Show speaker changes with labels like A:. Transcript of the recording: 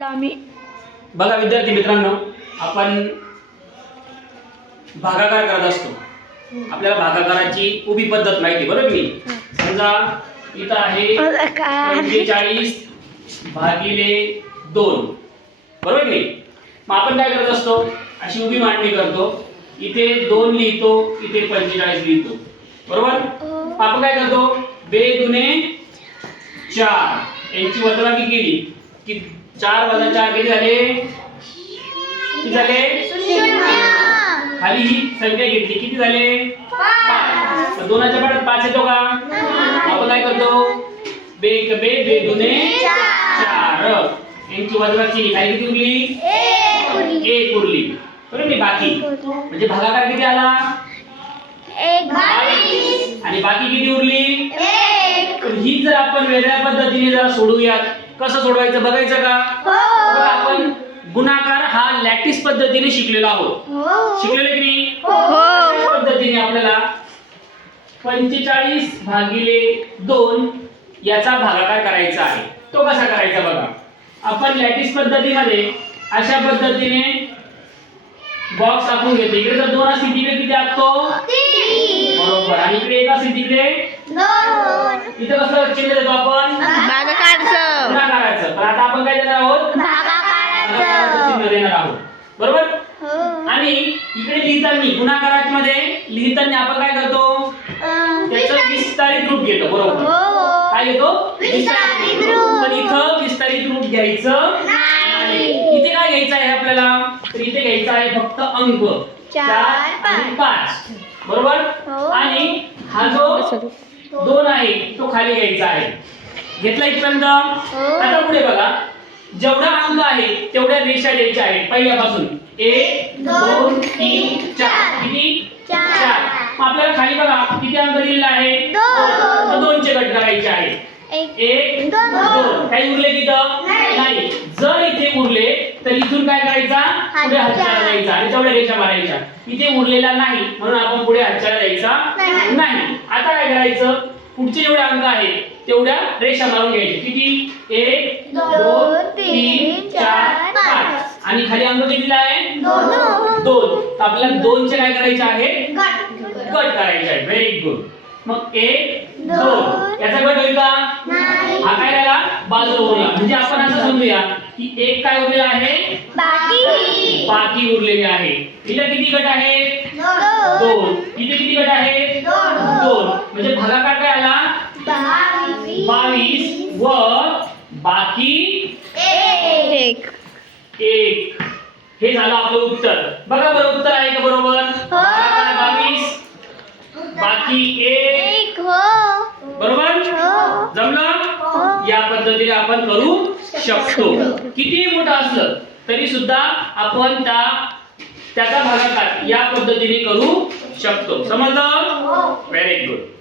A: आम्ही
B: बघा विद्यार्थी मित्रांनो आपण भागाकार करत असतो. आपल्याला भागाकाराची उभी पद्धत माहिती बरोबर नाही? समजा इथं आहे पंचेचाळीस भागिले दोन. बरोबर नाही? मग आपण काय करत असतो? अशी उभी मांडणी करतो. इथे दोन लिहितो इथे पंचेचाळीस लिहितो. बरोबर? मग आपण काय करतो? बे दुने चार. यांची वजाबाकी केली की चार वजा चार किती झाले. किती झाले? खाली ही संख्या घेतली. किती झाले? दोनाच्या पाठात पाच येतो का? आपण काय करतो? बे एक बे बे दुने चार. यांची केली खाली किती उरली? एक उरली. बरोबर बाकी? म्हणजे भागाकार किती आला. आणि बाकी किती उरली? ही जर आपण वेगळ्या पद्धतीने जरा सोडूयात. कसं सोडवायचं बघायचं का? बघा, आपण गुणाकार हा लॅटिस पद्धतीने शिकलेलो आहोत. शिकलेले की नाही? अशाच पद्धतीने आपल्याला पंचेचाळीस भागिले दोन याचा भागाकार करायचा आहे. तो कसा करायचा बघा? आपण लॅटिस पद्धतीमध्ये अशा पद्धतीने बॉक्स आखून घेतो इकडे जर दोन असतील तिकडे किती आखतो बरोबर. आणि इकडे एक असतील तिकडे इथं कसं चिन्ह देतो आपण? गुणाकाराचं तर आता आपण काय देणार आहोत? चिन्ह देणार आहोत. बरोबर? आणि इकडे लिहिताना गुणाकारामध्ये लिहिताना आपण काय करतो? त्याचं विस्तारित रूप घेतो बरोबर. काय घेतो?
A: विस्तारित रूप.
B: पण इथं विस्तारित रूप घ्यायचं नाही. इथे काय घ्यायचं आहे आपल्याला? तर इथे घ्यायचं आहे फक्त अंक.
A: चार,
B: चार आणि पाच. बरोबर?
A: हो.
B: आणि हा जो दोन आहे तो खाली घ्यायचा आहे. घेतला इथपर्यंत? आता पुढे बघा. जेवढा अंक आहे तेवढ्या रेषा द्यायच्या आहेत. पहिल्यापासून. एक दोन तीन चार. किती? चार. आपल्याला खाली बघा किती अंक दिलेला आहे?
A: दोन.
B: दोनचे गट करायचे आहे एक
A: दोन.
B: काही उरले तिथं?
A: नाही.
B: जर इथे उरले तर इथून काय करायचा? पुढे.
A: हातचाळा
B: द्यायचा. आणि तेवढ्या रेषा मारायच्या. इथे उरलेला नाही म्हणून आपण पुढे हातचाळा द्यायचा?
A: नाही.
B: नाही. आता काय करायचं? पुढचे जेवढे अंक आहेत तेवढ्या रेषा मारून घ्यायचे. किती? एक
A: दोन, तीन,
B: चार पाच. आणि खाली अंक कितीला आहे?
A: दोन.
B: तर आपल्याला दोनचे काय करायचे आहे? गट करायचे आहे. व्हेरी गुड मग एक
A: दोन.
B: याचा गट होईल का? हा काय राहिला बाजूला उरला. म्हणजे आपण असं समजूया की एक काय उरलेला आहे? बाकी. उरलेले आहे. इथे किती गट आहे दोन. इथे किती गट आहे दोन. म्हणजे भागाकार व बाकी
A: एक.
B: एक. हे झालं आपलं उत्तर. बघा बरं उत्तर आहे का बरोबर? भागाकार बावीस. बाकी एक.
A: एक हो.
B: बरोबर?
A: हो.
B: जमलं? या पद्धतीने आपण करू शकतो. किती मोठं असलं तरी सुद्धा आपण त्या त्याचा भागाकार या पद्धतीने करू शकतो. समजलं? Very good